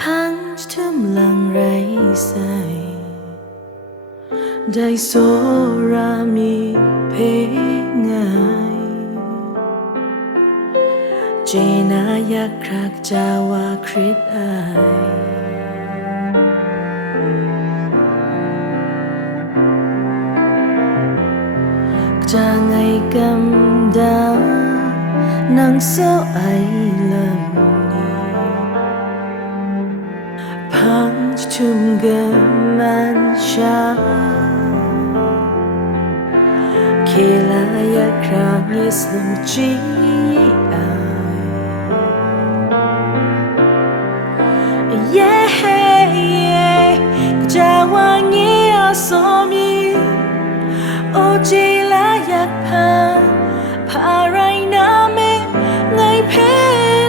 punch thum lang rai sai dai so ra mi pe ngai jena yak krak jawa krit ai cha ngày cầm đá nắng sâu ai lầm ni punch chum man sha kila ya krang is lum chi yeah yeah jawa ngi asomi o ji la yak pa rai na me ngai phe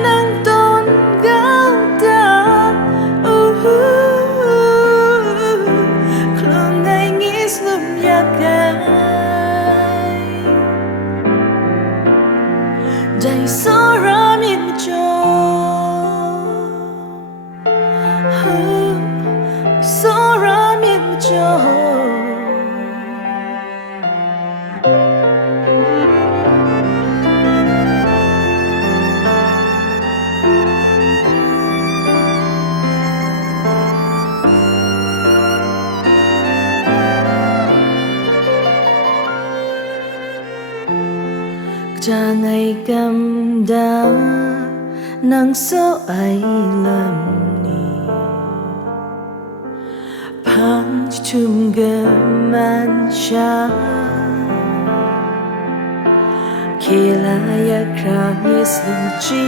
nang ton gao da klong ngai ngi slum yak dai so ra mi cho so ra mi cho cha ngày cầm đá nắng sâu ai lầm ni punch chum man sha kila ya krang is lum chi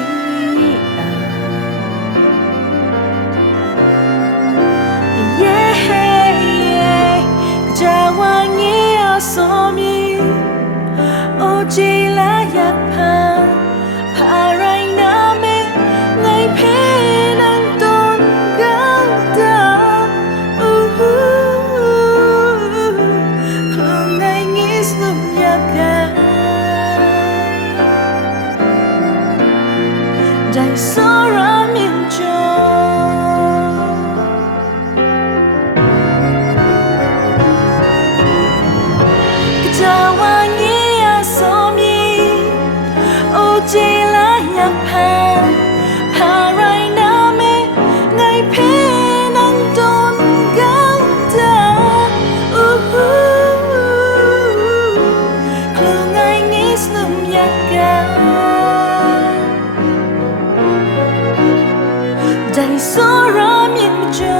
yeah yeah jawa ngi asomi o ji la yak pa rai na me ngai phe nang ton gao da klong ngai ngi slum yak dai so ra min cho jawa ngi chỉ là yak pa rai na me ngai phe nang ton gao da klong ngai ngi slum yak dai so ra min cho